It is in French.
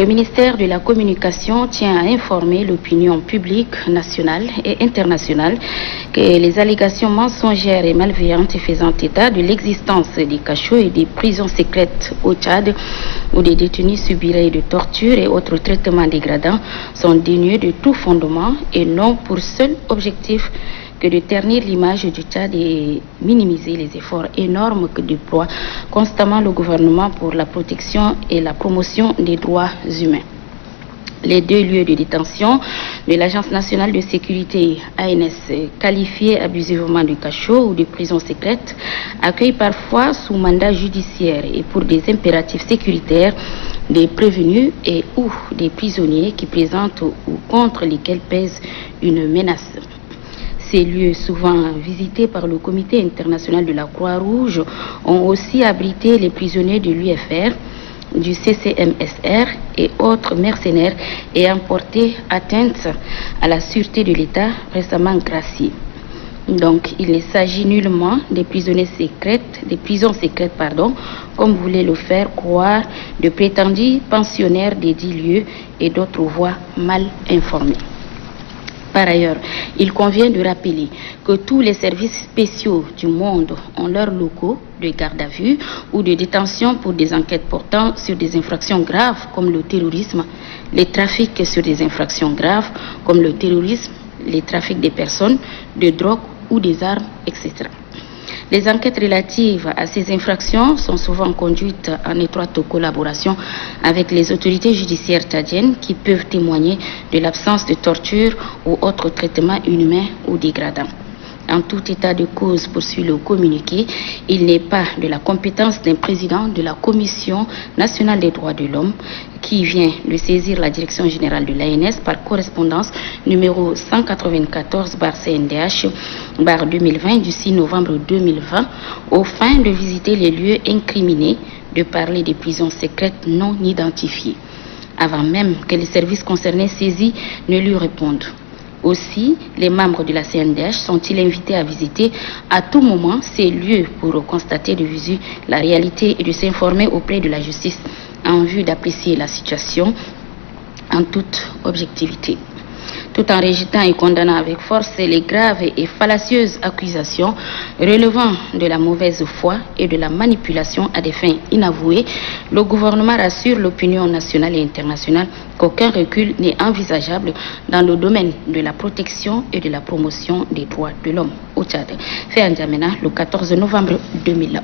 Le ministère de la Communication tient à informer l'opinion publique nationale et internationale que les allégations mensongères et malveillantes faisant état de l'existence des cachots et des prisons secrètes au Tchad où des détenus subiraient de tortures et autres traitements dégradants sont dénués de tout fondement et n'ont pour seul objectif que de ternir l'image du Tchad et minimiser les efforts énormes que déploie constamment le gouvernement pour la protection et la promotion des droits humains. Les deux lieux de détention de l'Agence nationale de sécurité ANS, qualifiés abusivement de cachots ou de prisons secrètes, accueillent parfois sous mandat judiciaire et pour des impératifs sécuritaires des prévenus et ou des prisonniers qui présentent ou contre lesquels pèse une menace. Ces lieux, souvent visités par le Comité international de la Croix-Rouge, ont aussi abrité les prisonniers de l'UFR, du CCMSR et autres mercenaires ayant porté atteinte à la sûreté de l'État récemment graciés. Donc, il ne s'agit nullement des prisons secrètes, comme voulaient le faire croire de prétendus pensionnaires des 10 lieux et d'autres voix mal informées. Par ailleurs, il convient de rappeler que tous les services spéciaux du monde ont leurs locaux de garde à vue ou de détention pour des enquêtes portant sur des infractions graves comme le terrorisme, les trafics sur des infractions graves comme le terrorisme, les trafics des personnes, de drogue ou des armes, etc. Les enquêtes relatives à ces infractions sont souvent conduites en étroite collaboration avec les autorités judiciaires tchadiennes qui peuvent témoigner de l'absence de torture ou autres traitements inhumains ou dégradants. En tout état de cause, poursuit le communiqué, il n'est pas de la compétence d'un président de la Commission nationale des droits de l'homme qui vient de saisir la direction générale de l'ANS par correspondance numéro 194/CNDH/2020 du 6 novembre 2020 aux fins de visiter les lieux incriminés, de parler des prisons secrètes non identifiées, avant même que les services concernés saisis ne lui répondent. Aussi, les membres de la CNDH sont-ils invités à visiter à tout moment ces lieux pour constater de visu la réalité et de s'informer auprès de la justice en vue d'apprécier la situation en toute objectivité. Tout en rejetant et condamnant avec force les graves et fallacieuses accusations relevant de la mauvaise foi et de la manipulation à des fins inavouées, le gouvernement rassure l'opinion nationale et internationale qu'aucun recul n'est envisageable dans le domaine de la protection et de la promotion des droits de l'homme au Tchad. Fait en N'Djamena le 14 novembre 2020.